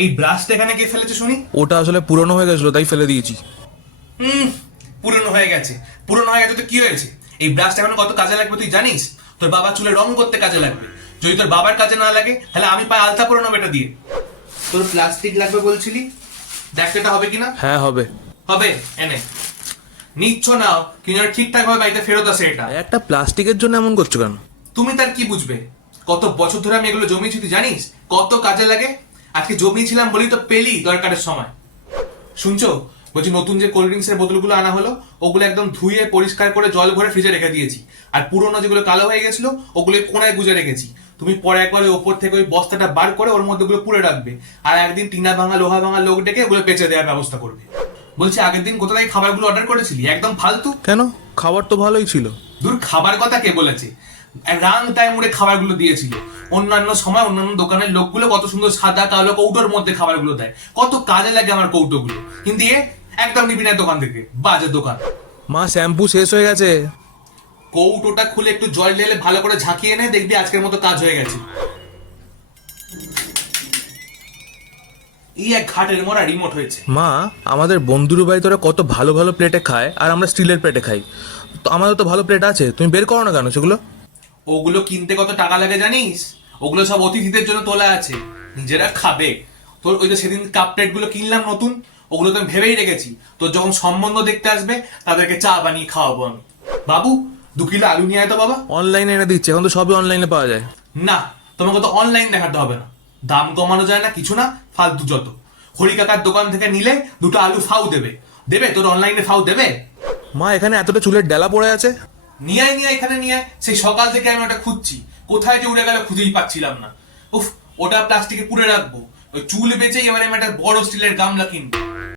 এই ব্রাশটা এখানে কে ফেলেছে শুনি? ওটা আসলে পুরনো হয়ে গেছিল, তাই ফেলে দিয়েছি। পুরনো হয়ে গেছে। পুরনো হয়ে গেছে তো কি হয়েছে? এই ব্রাশটা এখন কত কাজে লাগবে তুই জানিস? তোর বাবা চুলে রং করতে কাজে লাগবে। যদি তোর বাবার কাজে না লাগে তাহলে আমি পায়ে আলতা পরে নেবো এটা দিয়ে। তোর প্লাস্টিক লাগবে বলছিলি, দেখ এটা হবে কিনা। হ্যাঁ হবে। হবে, এনে নিচ্ছ নাও, কিন্তু ঠিকঠাক ভাবে বাড়িতে ফেরত আসে এটা। একটা প্লাস্টিকের জন্য এমন করছো কেন? তুমি তার কি বুঝবে? কত বছর ধরে আমি এগুলো জমিয়েছি তুই জানিস কত কাজে লাগে। আজকে জমিয়েছিলাম বলি তো পেলি দরকারের সময়। শুনছো, বলছি নতুন যে কোল্ড ড্রিঙ্কস এর বোতলগুলো আনা হলো ওগুলো একদম ধুয়ে পরিষ্কার করে জল ভরে ফ্রিজে রেখে দিয়েছি। আর পুরোনো যেগুলো কালো হয়ে গেছিল ওগুলো কোনায় গুজে রেখেছি। তুমি পরে একবার ওই ওপর থেকে ওই বস্তাটা বার করে ওর মধ্যে ওগুলো পুড়ে রাখবে। আর একদিন টিনা ভাঙা লোহা ভাঙা লোক ডেকে ওগুলো বেঁচে দেওয়ার ব্যবস্থা করবে। বলছি আগের দিন কোথা থেকে খাবারগুলো অর্ডার করেছিলি? একদম ফালতু। কেন? খাবার তো ভালোই ছিল। দূর, খাবার কথা কে বলেছে? রাং টাইম মুড়ে খাবারগুলো দিয়েছিল। অন্যান্য সময় অন্যান্য দোকানের লোকগুলো কত সুন্দর সাদা কালো কৌটোর মধ্যে খাবারগুলো দেয়, কত কাজে লাগে আমার কৌটোগুলো। কিন্তু এ একদম নিবি না দোকান থেকে, বাজে দোকান। মা, শ্যাম্পু শেষ হয়ে গেছে। কৌটোটা খুলে একটু জল ঢেলে ভালো করে ঝাঁকিয়ে নে, দেখবি আজকের মতো কাজ হয়ে গেছে। এই এক ঘাটের মরা রিমোট হয়েছে। মা, আমাদের বন্ধুর বাড়ি তোরা কত ভালো ভালো প্লেটে খায় আর আমরা স্টিলের প্লেটে খাই। তো আমাদের তো ভালো প্লেট আছে, তুমি বের করো না কেন সেগুলো? ওগুলো কিনতে কত টাকা লাগে জানিস? ওগুলো সব অতিথিদের জন্য তোলা আছে, নিজেরা খাবে। তোর ওই যে সেদিন কাপ প্লেট গুলো কিনলাম নতুন, ওগুলো তো আমি ভেবেই রেখেছি তোর যখন সম্বন্ধ দেখতে আসবে তাদেরকে চা বানিয়ে খাওয়াবো আমি। বাবু, 2 কিলো আলু নিয়ে আয় তো বাবা। অনলাইনে এনে দিচ্ছে, এখন তো সবই অনলাইনে পাওয়া যায়। না, তোমাকে তো অনলাইন দেখাতে হবে না। দাম কমানো যায় না কিছু না, ফালতু যত। হরি কাকার দোকান থেকে নিলে 2টা আলু ফাউ দেবে। দেবে তোর অনলাইনে ফাউ দেবে? মা, এখানে এতটা চুলের ডেলা পড়ে আছে। নিয়ে আয়, নিয়ে আয়, এখানে নিয়ে আয়। সেই সকাল থেকে আমি ওটা খুঁজছি, কোথায় যে উড়ে গেল খুঁজেই পাচ্ছিলাম না। উফ, ওটা প্লাস্টিকে পুড়ে রাখবো। ওই চুল বেচেই এবারে আমি একটা বড় স্টিলের গামলা কিনবো।